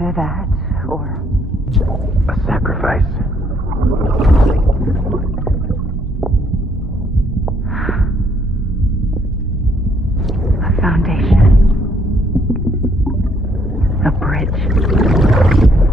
Either that, or... a sacrifice. A foundation. A bridge.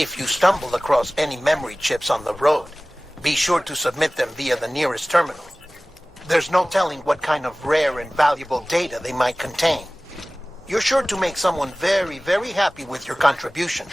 If you stumble across any memory chips on the road, be sure to submit them via the nearest terminal. There's no telling what kind of rare and valuable data they might contain. You're sure to make someone very, very happy with your contribution.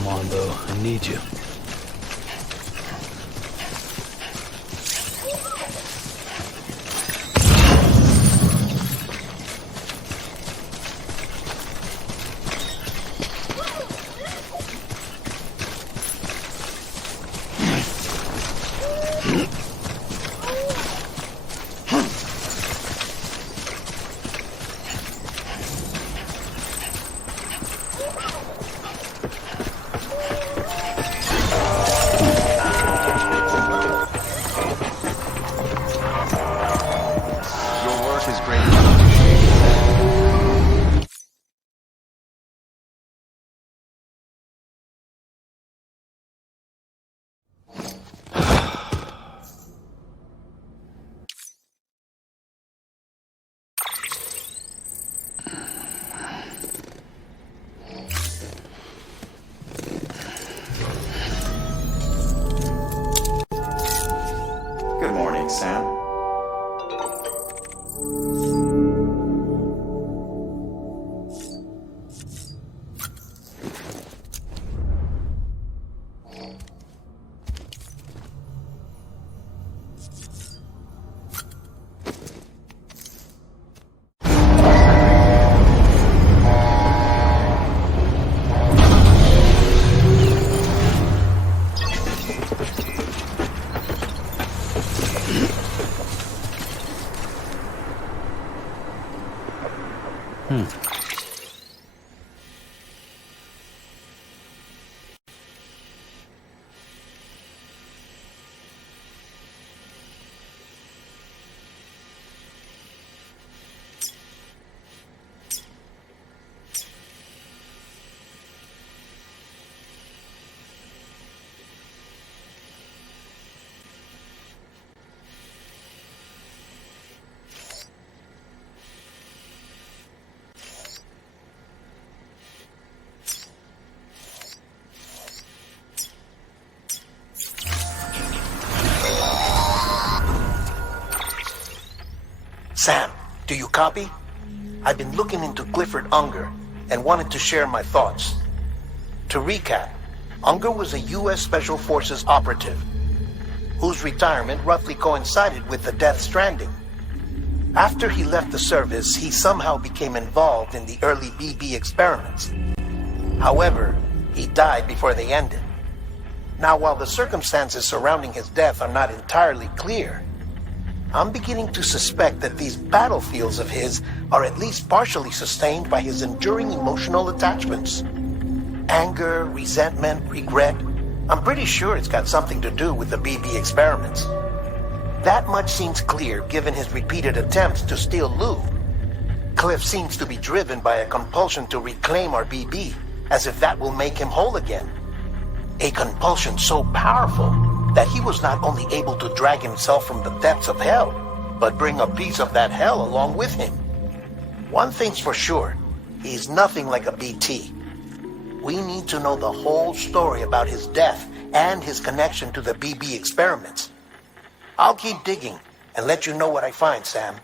Come on, though. I need you. Good morning, Sam. Sam, do you copy? I've been looking into Clifford Unger and wanted to share my thoughts. To recap, Unger was a U.S. Special Forces operative whose retirement roughly coincided with the Death Stranding. After he left the service, he somehow became involved in the early BB experiments. However, he died before they ended. Now, while the circumstances surrounding his death are not entirely clear, I'm beginning to suspect that these battlefields of his are at least partially sustained by his enduring emotional attachments. Anger, resentment, regret. I'm pretty sure it's got something to do with the BB experiments. That much seems clear given his repeated attempts to steal Lou. Cliff seems to be driven by a compulsion to reclaim our BB, as if that will make him whole again. A compulsion so powerful that he was not only able to drag himself from the depths of hell, but bring a piece of that hell along with him. One thing's for sure, he's nothing like a BT. We need to know the whole story about his death and his connection to the BB experiments. I'll keep digging and let you know what I find, Sam.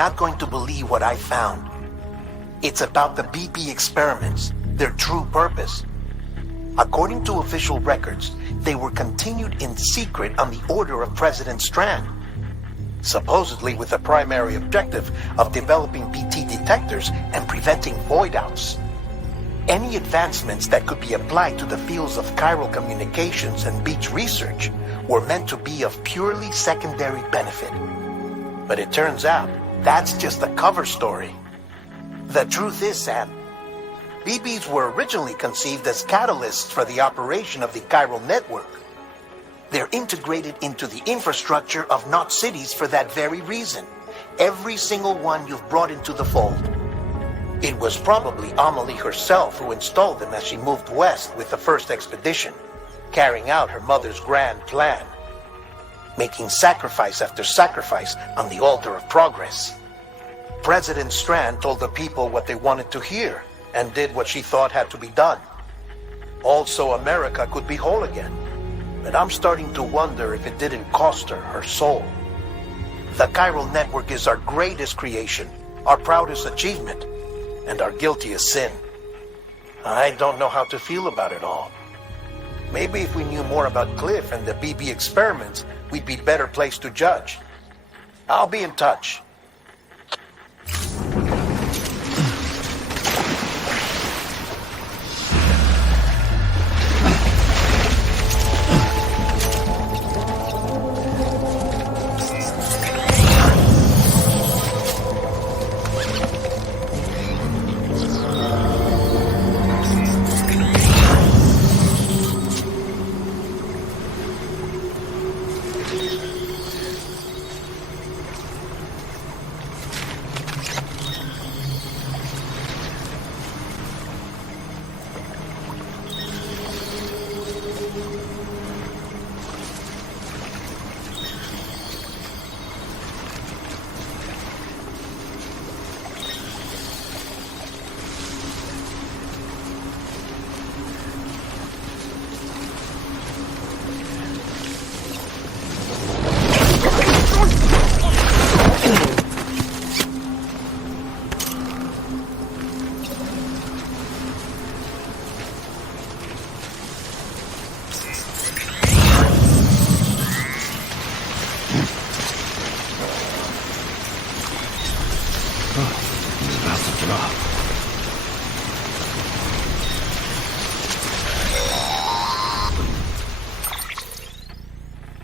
not going to believe what I found. It's about the BP experiments, their true purpose. According to official records, they were continued in secret on the order of President Strand, supposedly with the primary objective of developing BT detectors and preventing void-outs. Any advancements that could be applied to the fields of chiral communications and beach research were meant to be of purely secondary benefit. But it turns out, that's just the cover story. The truth is, Sam, BBs were originally conceived as catalysts for the operation of the chiral network. They're integrated into the infrastructure of Knot cities for that very reason. Every single one you've brought into the fold. It was probably Amelie herself who installed them as she moved west with the first expedition, carrying out her mother's grand plan, making sacrifice after sacrifice on the altar of progress. President Strand told the people what they wanted to hear and did what she thought had to be done. Also, America could be whole again. But I'm starting to wonder if it didn't cost her soul. The chiral network is our greatest creation, our proudest achievement, and our guiltiest sin. I don't know how to feel about it all. Maybe if we knew more about Cliff and the BB experiments, we'd be better placed to judge. I'll be in touch.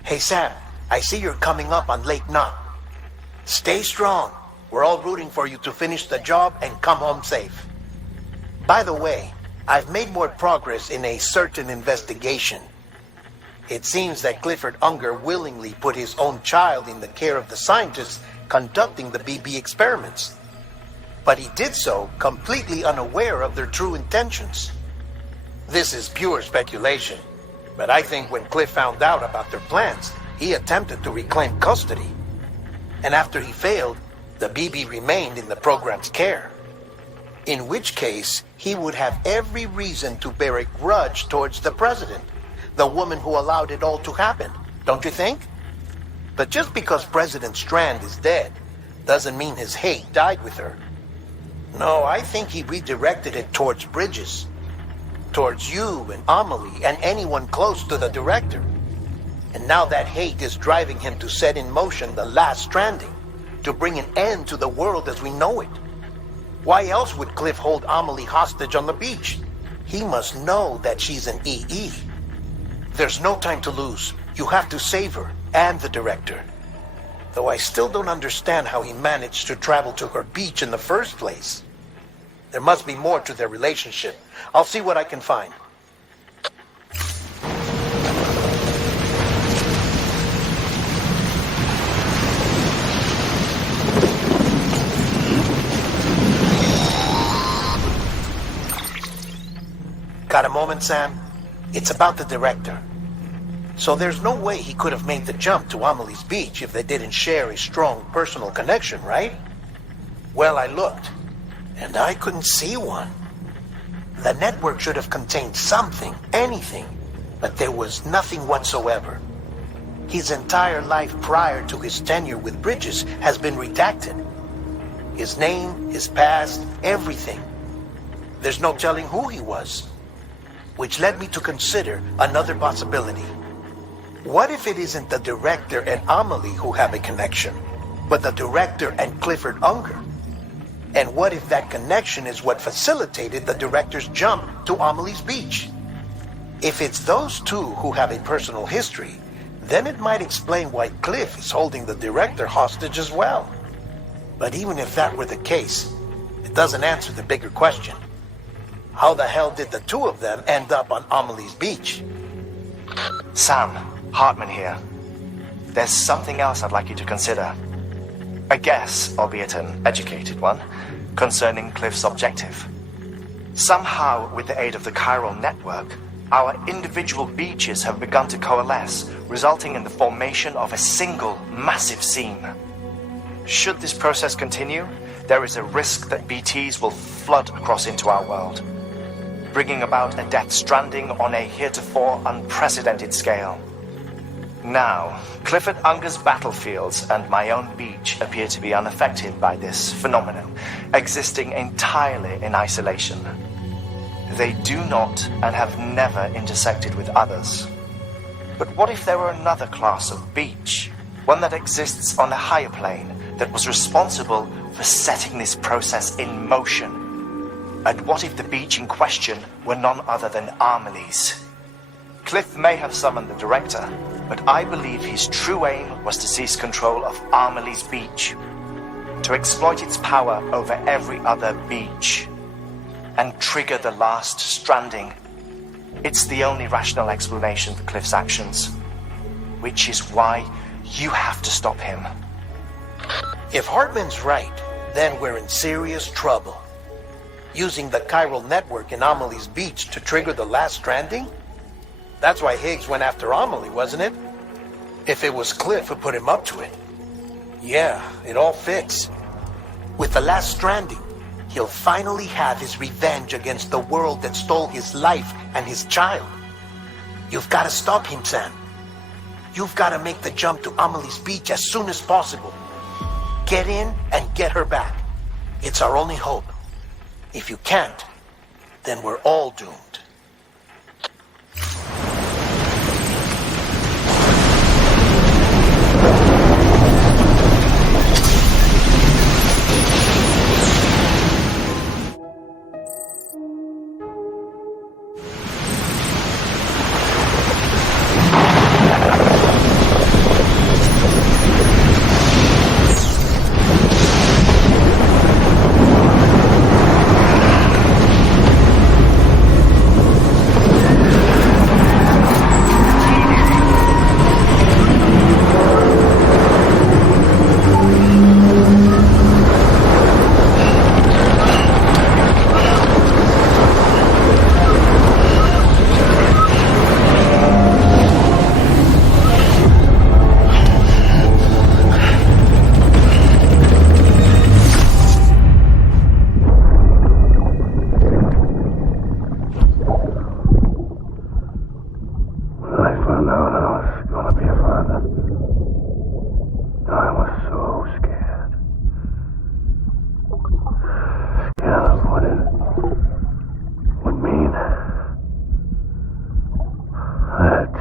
Hey Sam, I see you're coming up on Lake Knot. Stay strong. We're all rooting for you to finish the job and come home safe. By the way, I've made more progress in a certain investigation. It seems that Clifford Unger willingly put his own child in the care of the scientists conducting the BB experiments. But he did so completely unaware of their true intentions. This is pure speculation, but I think when Cliff found out about their plans, he attempted to reclaim custody. And after he failed, the BB remained in the program's care. In which case, he would have every reason to bear a grudge towards the president, the woman who allowed it all to happen, don't you think? But just because President Strand is dead, doesn't mean his hate died with her. No, I think he redirected it towards Bridges. Towards you and Amelie and anyone close to the director. And now that hate is driving him to set in motion the last Stranding, to bring an end to the world as we know it. Why else would Cliff hold Amelie hostage on the beach? He must know that she's an EE. There's no time to lose. You have to save her and the director. Though I still don't understand how he managed to travel to her beach in the first place. There must be more to their relationship. I'll see what I can find. Got a moment, Sam? It's about the director. So there's no way he could have made the jump to Amelie's beach if they didn't share a strong personal connection, right? Well, I looked, and I couldn't see one. The network should have contained something, anything, but there was nothing whatsoever. His entire life prior to his tenure with Bridges has been redacted. His name, his past, everything. There's no telling who he was. Which led me to consider another possibility. What if it isn't the director and Amelie who have a connection, but the director and Clifford Unger? And what if that connection is what facilitated the director's jump to Amelie's beach? If it's those two who have a personal history, then it might explain why Cliff is holding the director hostage as well. But even if that were the case, it doesn't answer the bigger question. How the hell did the two of them end up on Amelie's beach? Sam, Hartman here. There's something else I'd like you to consider. A guess, albeit an educated one, concerning Cliff's objective. Somehow, with the aid of the chiral network, our individual beaches have begun to coalesce, resulting in the formation of a single massive seam. Should this process continue, there is a risk that BTs will flood across into our world, bringing about a death stranding on a heretofore unprecedented scale. Now, Clifford Unger's battlefields and my own beach appear to be unaffected by this phenomenon, existing entirely in isolation. They do not and have never intersected with others. But what if there were another class of beach, one that exists on a higher plane, that was responsible for setting this process in motion? And what if the beach in question were none other than Amelie's? Cliff may have summoned the director, but I believe his true aim was to seize control of Amelie's beach, to exploit its power over every other beach, and trigger the last stranding. It's the only rational explanation for Cliff's actions, which is why you have to stop him. If Hartman's right, then we're in serious trouble. Using the chiral network in Amelie's beach to trigger the last stranding? That's why Higgs went after Amelie, wasn't it? If it was Cliff who put him up to it. Yeah, it all fits. With the last stranding, he'll finally have his revenge against the world that stole his life and his child. You've got to stop him, Sam. You've got to make the jump to Amelie's beach as soon as possible. Get in and get her back. It's our only hope. If you can't, then we're all doomed.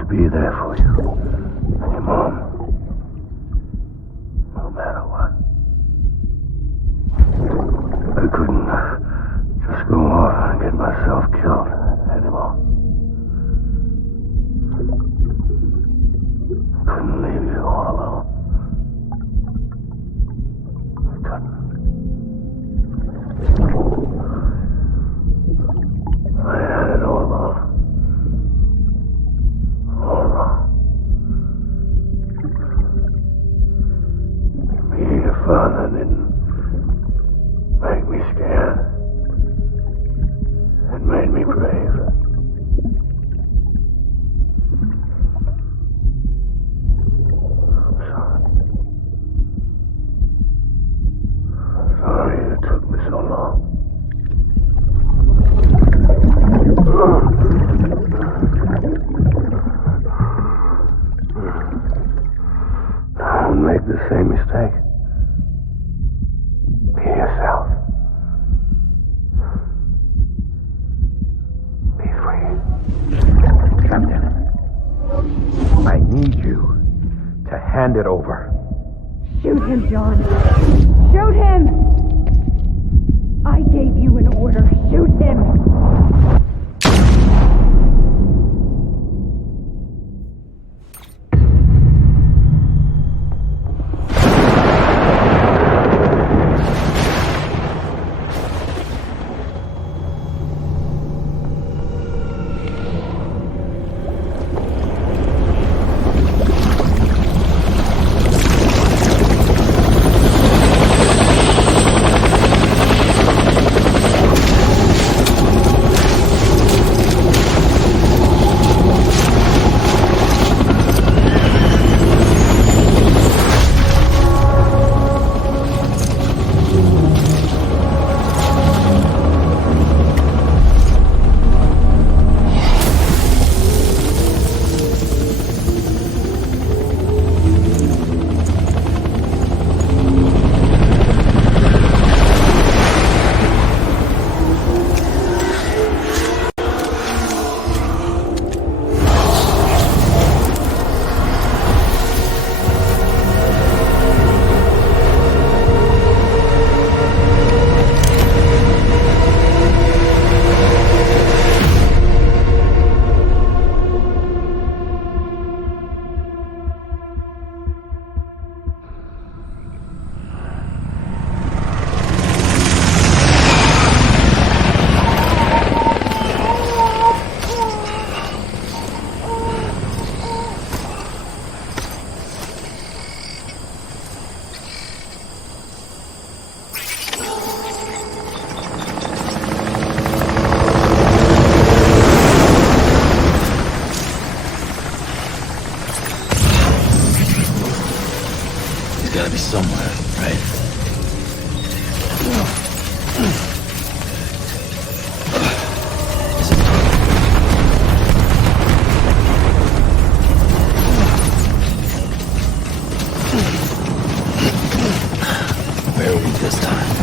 Be there for you. And your mom. No matter what. I couldn't just go off and get myself killed anymore. Couldn't leave you all alone. I couldn't. I had it all wrong. Being a father didn't make me scared. It made me brave. I'm I need you to hand it over. Shoot him, John. Shoot him! I gave you an order. Shoot him! Gotta be somewhere, right? Where are we this time?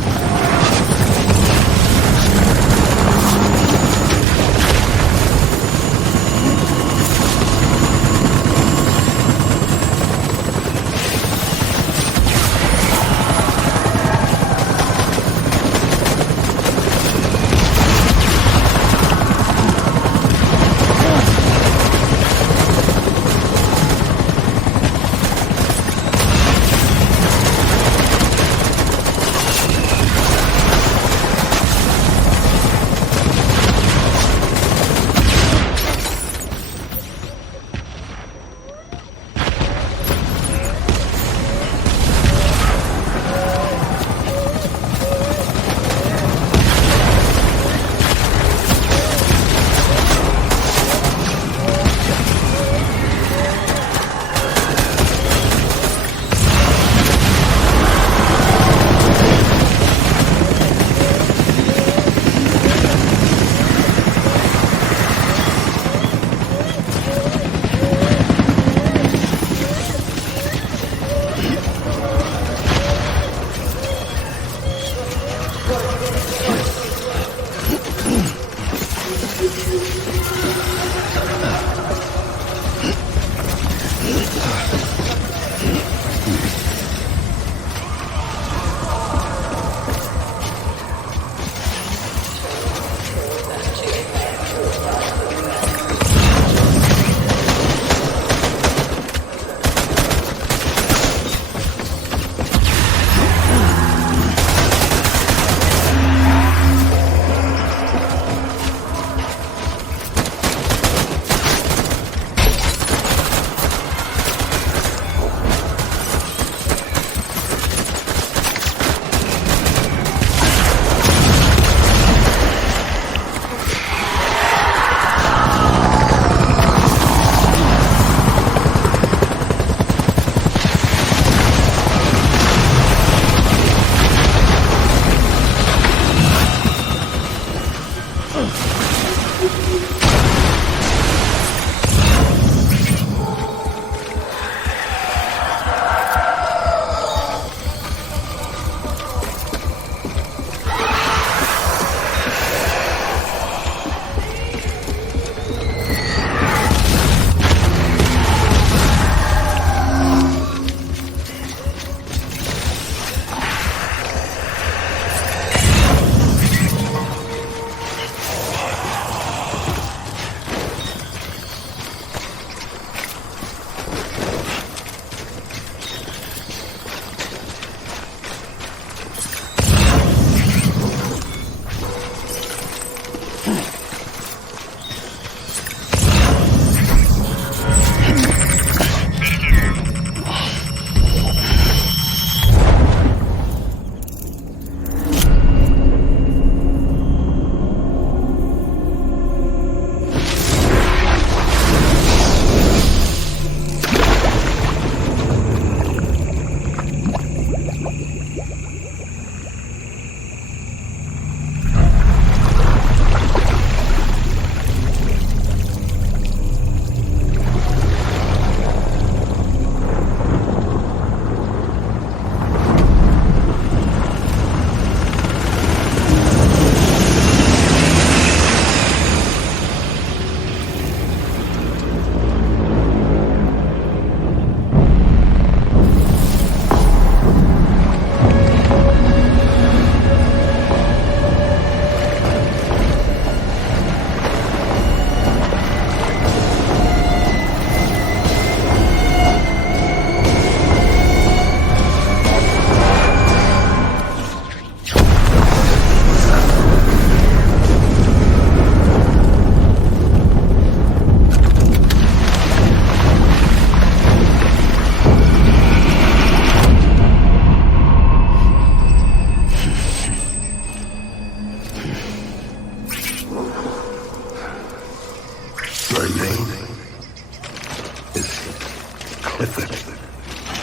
scientific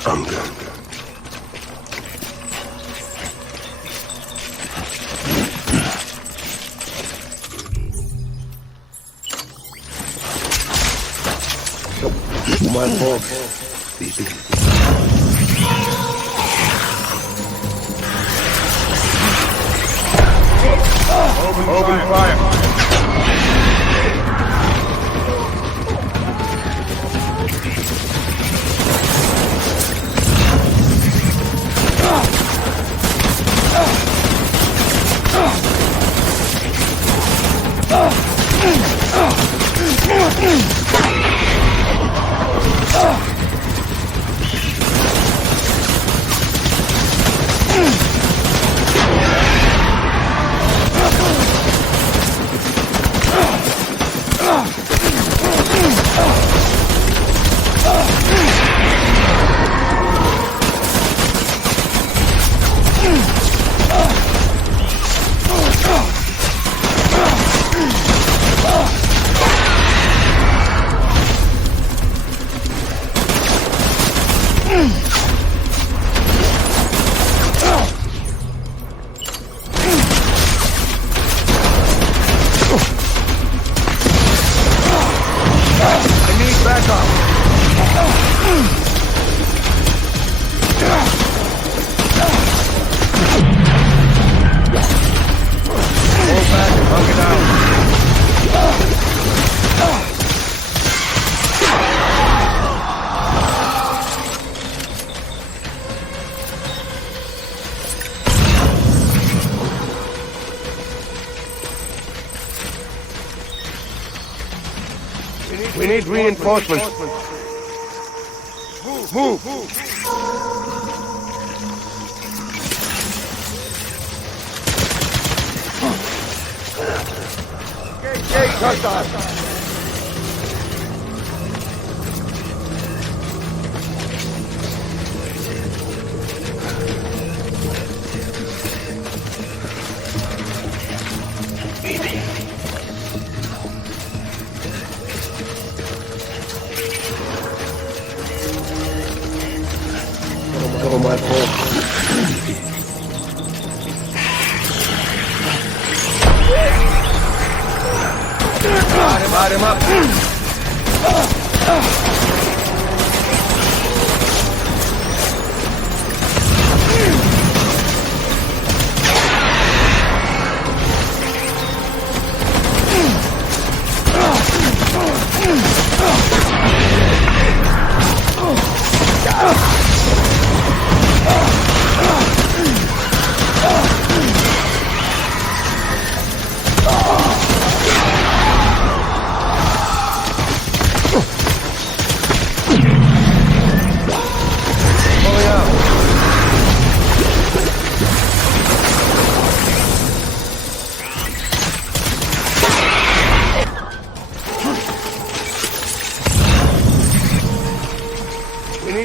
hunger. My fault. Open fire. We need reinforcements. Move! Gate hostile. My fault. Light him up.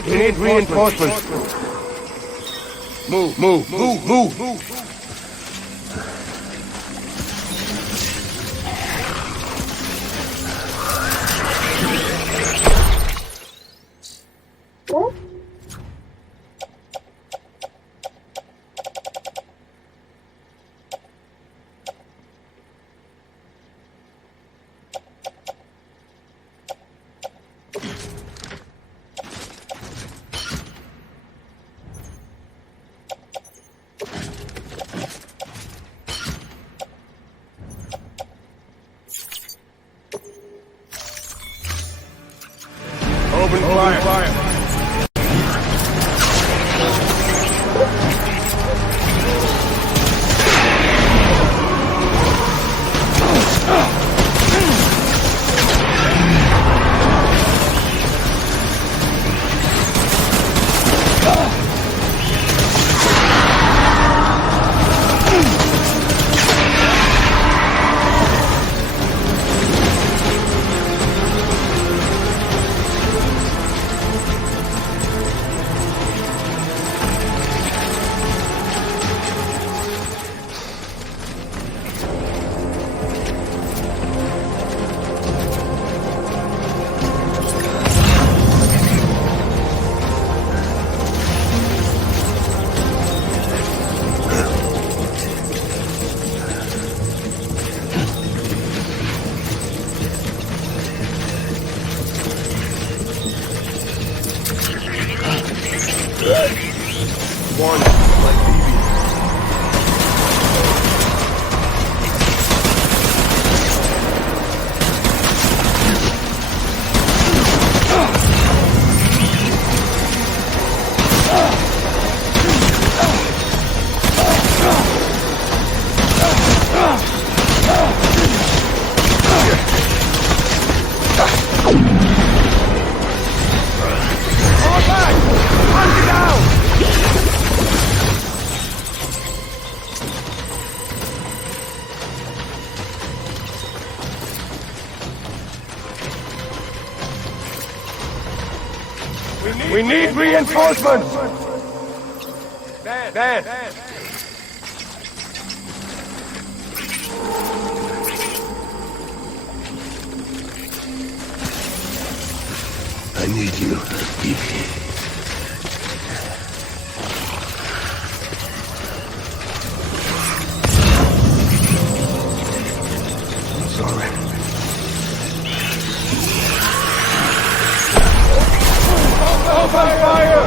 We need reinforcements. Move. Open fire. One, like BB. We need reinforcements! Dad! I need you, BB. I'm sorry. Open fire!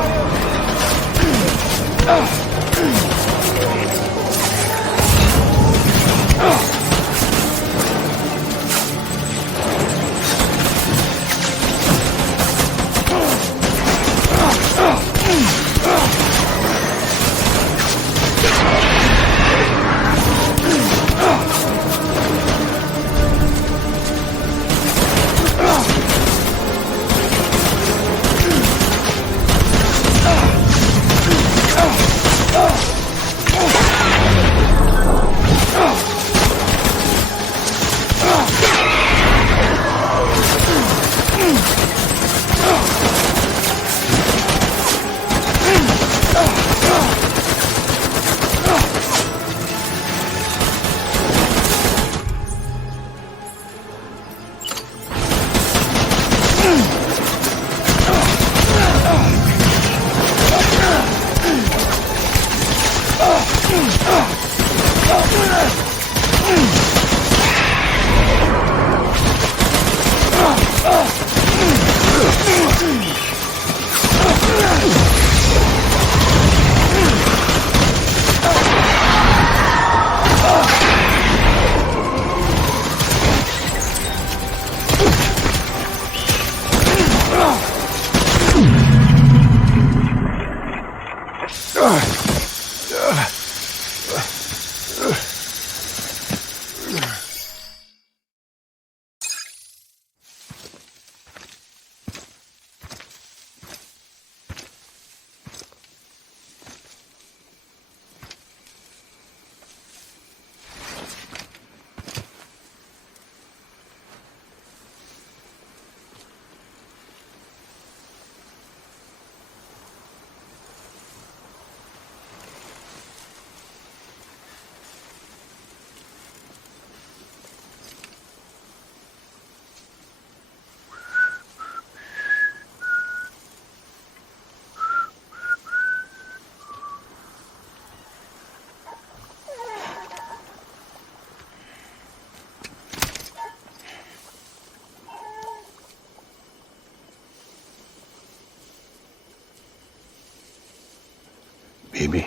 BB,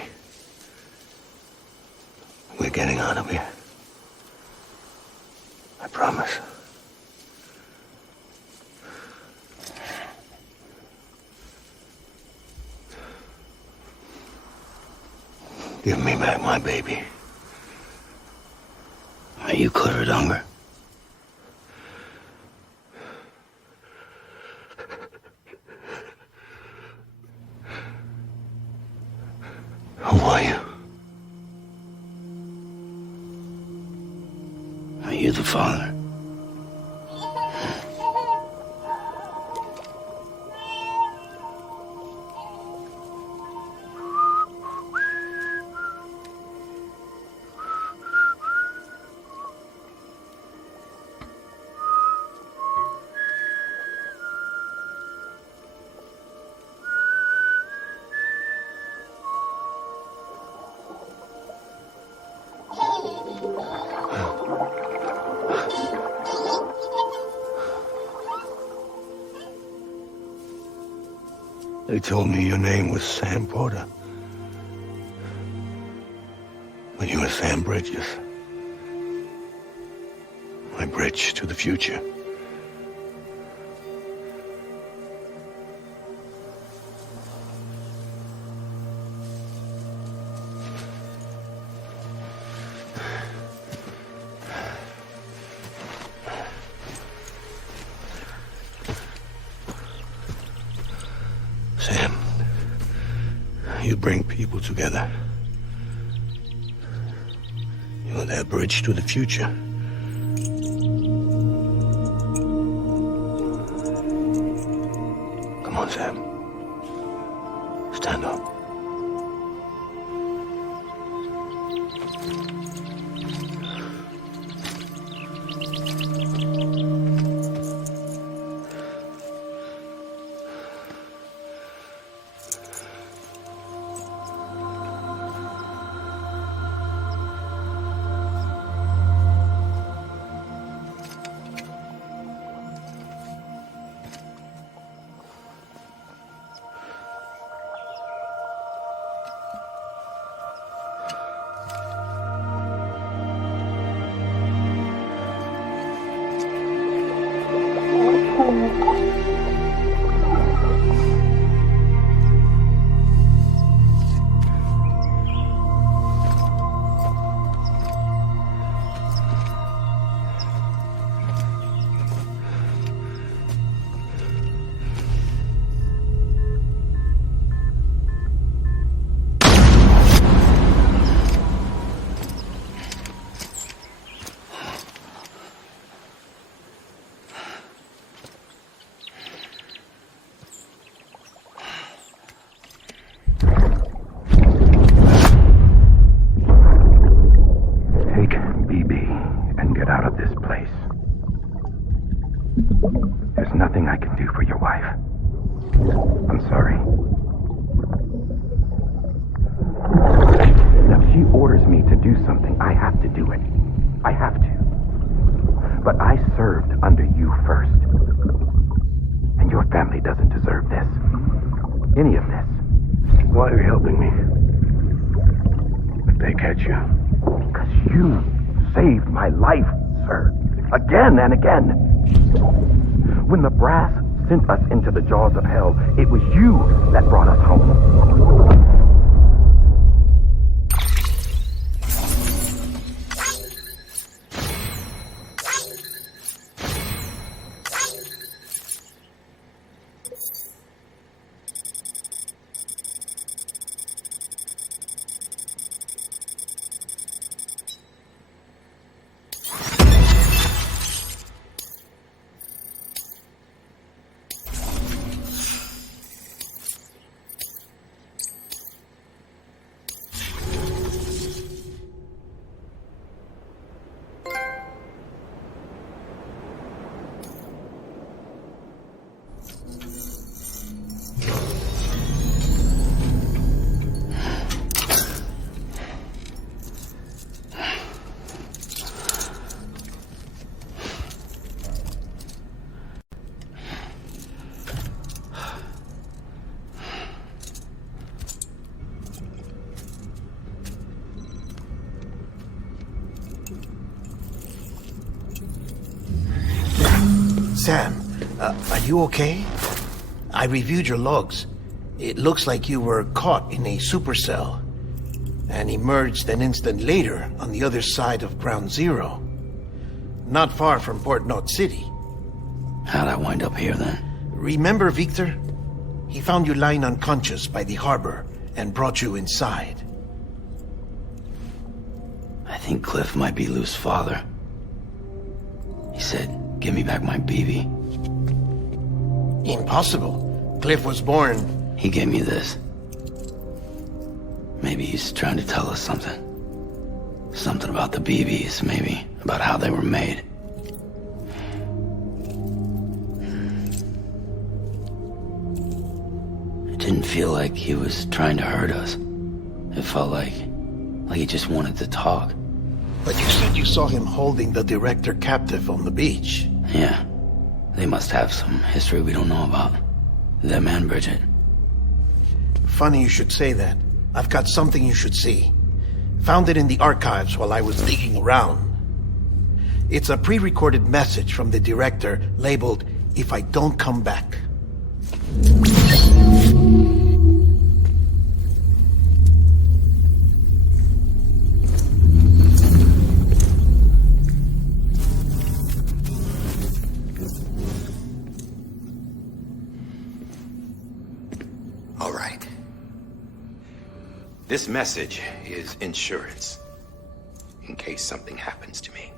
we're getting out of here. I promise. Give me back my baby. Are you clear, Unger? Who are you? Are you the father? They told me your name was Sam Porter. But you were Sam Bridges. My bridge to the future. Sam, you bring people together. You're their bridge to the future. Come on, Sam. Stand up. There's nothing I can do for your wife. I'm sorry. Now, if she orders me to do something, I have to do it. I have to. But I served under you first. And your family doesn't deserve this. Any of this. Why are you helping me? If they catch you. Because you saved my life, sir. Again and again. When the brass sent us into the jaws of hell, it was you that brought us home. Sam, are you okay? I reviewed your logs. It looks like you were caught in a supercell and emerged an instant later on the other side of Ground Zero. Not far from Port Knot City. How'd I wind up here then? Remember Victor? He found you lying unconscious by the harbor and brought you inside. I think Cliff might be Lou's father. He said, "Give me back my BB." Impossible. Cliff was born... He gave me this. Maybe he's trying to tell us something. Something about the BBs, maybe. About how they were made. It didn't feel like he was trying to hurt us. It felt like he just wanted to talk. But you said you saw him holding the director captive on the beach. Yeah. They must have some history we don't know about. Them and Bridget. Funny you should say that. I've got something you should see. Found it in the archives while I was digging around. It's a pre-recorded message from the director labeled, "If I don't come back." All right. This message is insurance, in case something happens to me.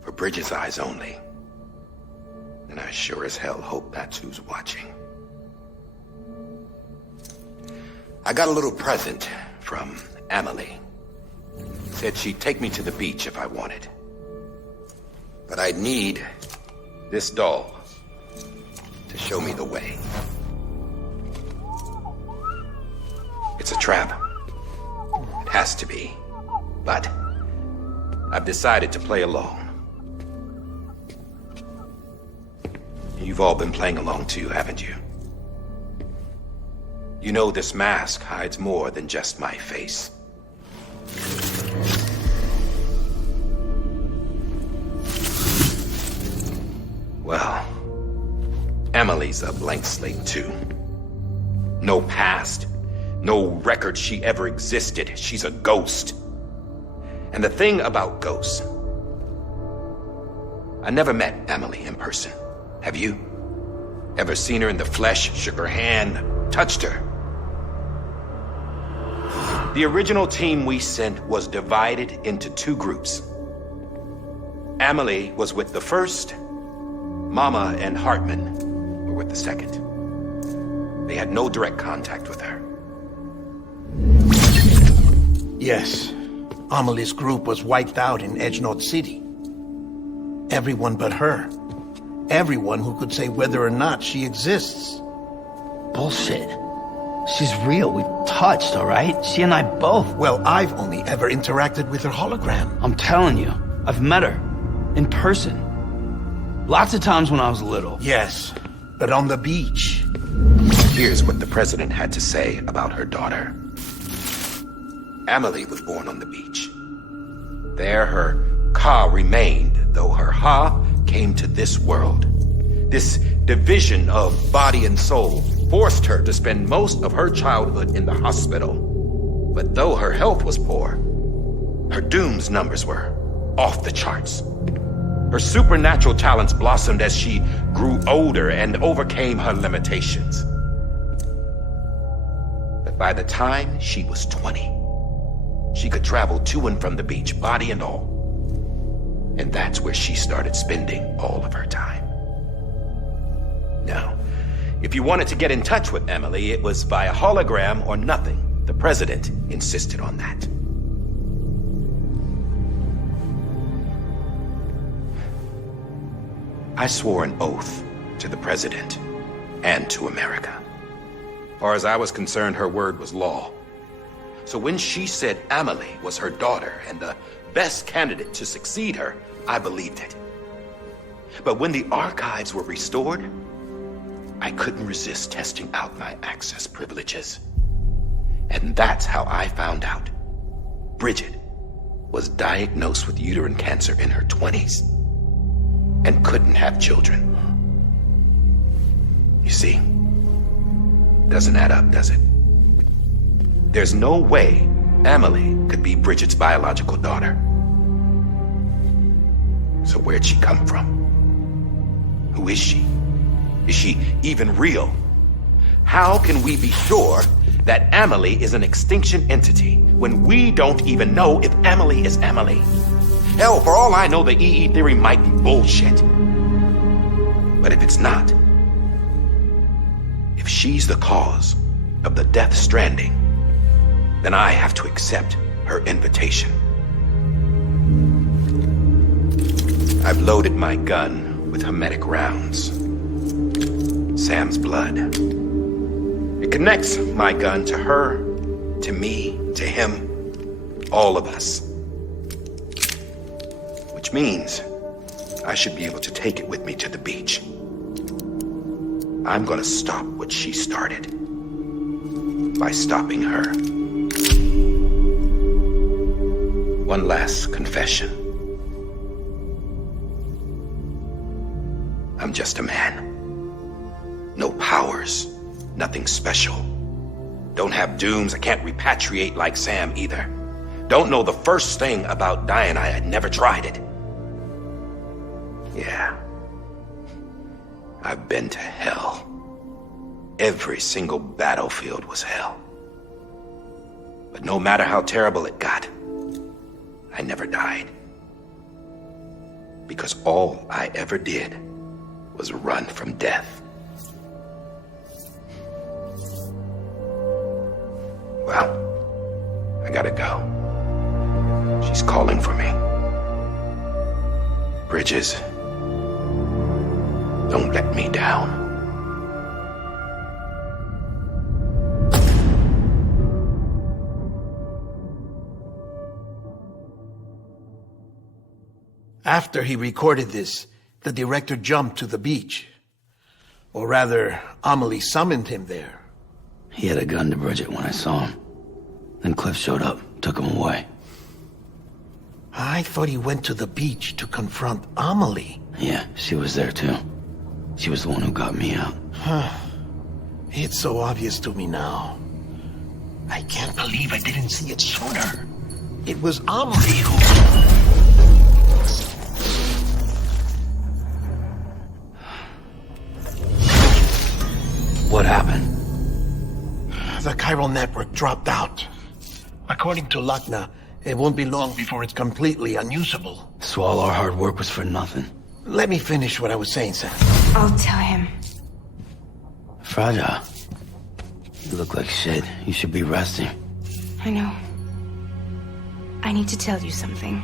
For Bridget's eyes only. And I sure as hell hope that's who's watching. I got a little present from Emily. Said she'd take me to the beach if I wanted. But I'd need this doll to show me the way. It's a trap. It has to be. But I've decided to play along. You've all been playing along too, haven't you? You know this mask hides more than just my face. Well, Emily's a blank slate too. No past, no record she ever existed. She's a ghost. And the thing about ghosts, I never met Emily in person. Have you? Ever seen her in the flesh, shook her hand, touched her? The original team we sent was divided into two groups. Emily was with the first. Mama and Hartman were with the second. They had no direct contact with her. Yes. Amelie's group was wiped out in Edgenorth City. Everyone but her. Everyone who could say whether or not she exists. Bullshit. She's real. We've touched, all right? She and I both. Well, I've only ever interacted with her hologram. I'm telling you, I've met her. In person. Lots of times when I was little. Yes, but on the beach. Here's what the president had to say about her daughter. Emily was born on the beach. There her Ka remained, though her Ha came to this world. This division of body and soul forced her to spend most of her childhood in the hospital. But though her health was poor, her Doom's numbers were off the charts. Her supernatural talents blossomed as she grew older and overcame her limitations. But by the time she was 20, she could travel to and from the beach, body and all. And that's where she started spending all of her time. Now, if you wanted to get in touch with Emily, it was via hologram or nothing. The president insisted on that. I swore an oath to the president and to America. As far as I was concerned, her word was law. So when she said Emily was her daughter and the best candidate to succeed her, I believed it. But when the archives were restored, I couldn't resist testing out my access privileges. And that's how I found out Bridget was diagnosed with uterine cancer in her 20s and couldn't have children. You see, doesn't add up, does it? There's no way Emily could be Bridget's biological daughter. So where'd she come from? Who is she? Is she even real? How can we be sure that Emily is an extinction entity when we don't even know if Emily is Emily? Hell, for all I know, the EE theory might be bullshit. But if it's not, if she's the cause of the death stranding, then I have to accept her invitation. I've loaded my gun with hermetic rounds. Sam's blood. It connects my gun to her, to me, to him, all of us. Which means I should be able to take it with me to the beach. I'm gonna stop what she started. by stopping her. One last confession. I'm just a man. No powers, nothing special. Don't have dooms, I can't repatriate like Sam either. Don't know the first thing about dying, I had never tried it. Yeah. I've been to hell. Every single battlefield was hell. But no matter how terrible it got, I never died. Because all I ever did was run from death. Well, I gotta go. She's calling for me. Bridges, don't let me down. After he recorded this, the director jumped to the beach. Or rather, Amelie summoned him there. He had a gun to Bridget when I saw him. Then Cliff showed up, took him away. I thought he went to the beach to confront Amelie. Yeah, she was there too. She was the one who got me out. It's so obvious to me now. I can't believe I didn't see it sooner. It was Amelie who... What happened? The chiral network dropped out. According to Lakna, it won't be long before it's completely unusable. So all our hard work was for nothing. Let me finish what I was saying, Sam. I'll tell him. Fragile. You look like shit. You should be resting. I know. I need to tell you something.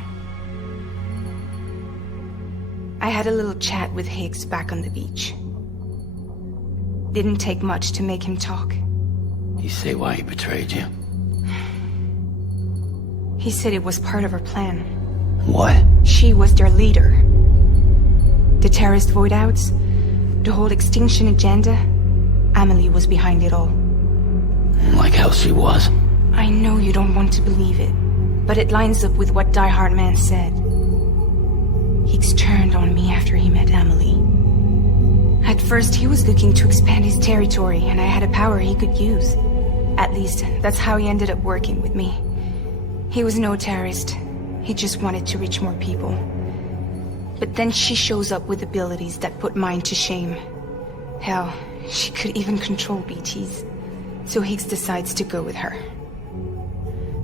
I had a little chat with Higgs back on the beach. Didn't take much to make him talk. You say why he betrayed you? He said it was part of her plan. What? She was their leader. The terrorist void outs, the whole extinction agenda, Amelie was behind it all. Like hell she was. I know you don't want to believe it, but it lines up with what Die Hard Man said. Higgs turned on me after he met Amelie. At first, he was looking to expand his territory, and I had a power he could use. At least, that's how he ended up working with me. He was no terrorist. He just wanted to reach more people. But then she shows up with abilities that put mine to shame. Hell, she could even control BTs. So Higgs decides to go with her.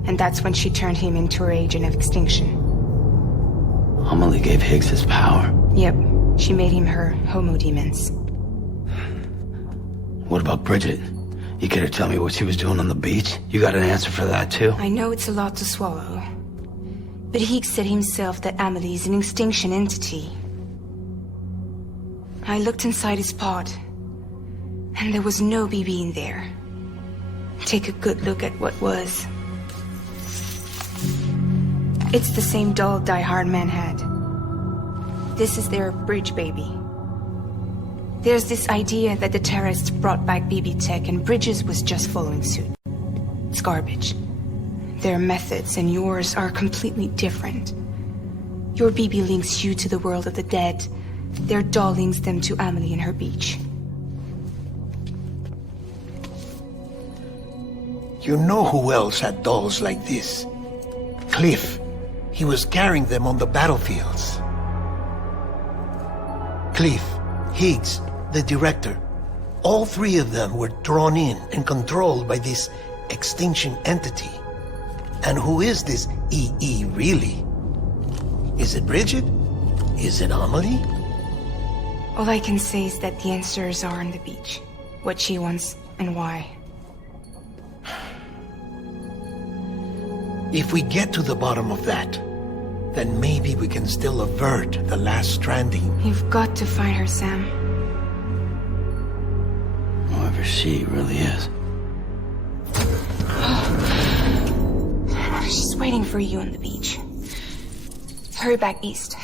And that's when she turned him into her agent of extinction. Amelie gave Higgs his power. Yep, she made him her homo demons. What about Bridget? You care to tell me what she was doing on the beach? You got an answer for that too? I know it's a lot to swallow. But Higgs said himself that Amelie is an extinction entity. I looked inside his pod, and there was no BB in there. Take a good look at what was. It's the same doll Die Hard Man had. This is their bridge baby. There's this idea that the terrorists brought back BB tech and Bridges was just following suit. It's garbage. Their methods and yours are completely different. Your BB links you to the world of the dead. Their doll links them to Amelie and her beach. You know who else had dolls like this? Cliff. He was carrying them on the battlefields. Cliff, Higgs, the director. All three of them were drawn in and controlled by this extinction entity. And who is this EE really? Is it Bridget? Is it Amelie? All I can say is that the answers are on the beach. What she wants and why. If we get to the bottom of that, then maybe we can still avert the last stranding. You've got to find her, Sam. Whoever she really is. She's waiting for you on the beach. Hurry back east.